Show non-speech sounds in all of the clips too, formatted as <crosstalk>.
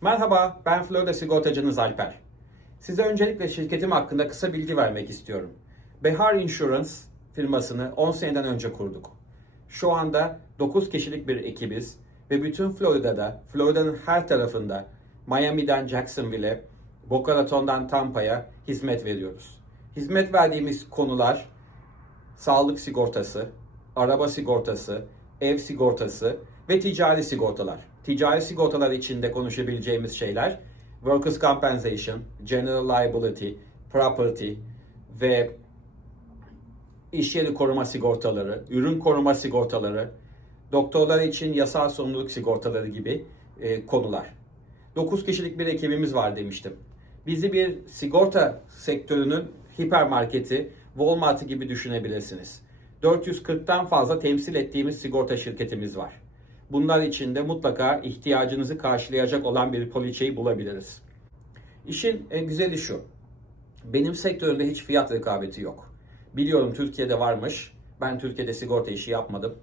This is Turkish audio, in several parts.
Merhaba, ben Florida sigortacınız Alper. Size öncelikle şirketim hakkında kısa bilgi vermek istiyorum. Behar Insurance firmasını 10 seneden önce kurduk. Şu anda 9 kişilik bir ekibiz ve bütün Florida'da, Florida'nın her tarafında, Miami'den Jacksonville'e, Boca Raton'dan Tampa'ya hizmet veriyoruz. Hizmet verdiğimiz konular sağlık sigortası, araba sigortası, ev sigortası ve ticari sigortalar. Ticari sigortalar içinde konuşabileceğimiz şeyler workers compensation, general liability, property ve iş yeri koruma sigortaları, ürün koruma sigortaları, doktorlar için yasal sorumluluk sigortaları gibi e, konular. 9 kişilik bir ekibimiz var demiştim. Bizi bir sigorta sektörünün hipermarketi, Walmart'ı gibi düşünebilirsiniz. 440'tan fazla temsil ettiğimiz sigorta şirketimiz var. Bunlar içinde mutlaka ihtiyacınızı karşılayacak olan bir poliçeyi bulabiliriz. İşin en güzeli şu. Benim sektörümde hiç fiyat rekabeti yok. Biliyorum Türkiye'de varmış. Ben Türkiye'de sigorta işi yapmadım.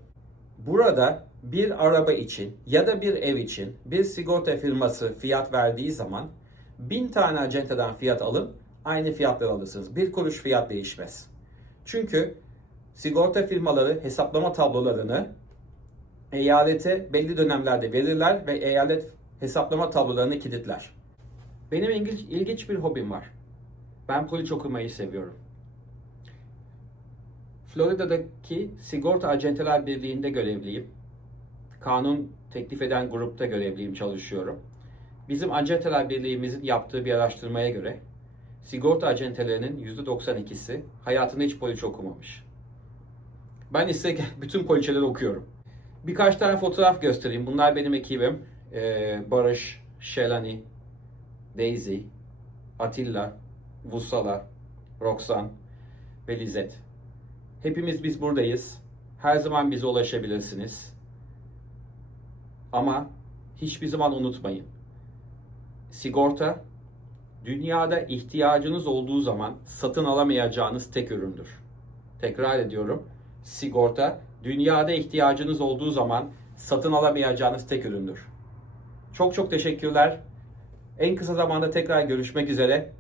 Burada bir araba için ya da bir ev için bir sigorta firması fiyat verdiği zaman bin tane acenteden fiyat alın aynı fiyatları alırsınız. Bir kuruş fiyat değişmez. Çünkü sigorta firmaları hesaplama tablolarını eyalete belli dönemlerde verirler ve eyalet hesaplama tablolarını kilitler. Benim ilginç, ilginç bir hobim var. Ben poliç okumayı seviyorum. Florida'daki Sigorta Acenteler Birliği'nde görevliyim. Kanun teklif eden grupta görevliyim, çalışıyorum. Bizim Acenteler Birliği'mizin yaptığı bir araştırmaya göre sigorta acentelerinin %92'si hayatında hiç poliç okumamış. Ben ise <laughs> bütün poliçeleri okuyorum. Birkaç tane fotoğraf göstereyim. Bunlar benim ekibim. Ee, Barış, Shelani, Daisy, Atilla, Vusala, Roxan ve Lizet. Hepimiz biz buradayız. Her zaman bize ulaşabilirsiniz. Ama hiçbir zaman unutmayın. Sigorta dünyada ihtiyacınız olduğu zaman satın alamayacağınız tek üründür. Tekrar ediyorum. Sigorta dünyada ihtiyacınız olduğu zaman satın alamayacağınız tek üründür. Çok çok teşekkürler. En kısa zamanda tekrar görüşmek üzere.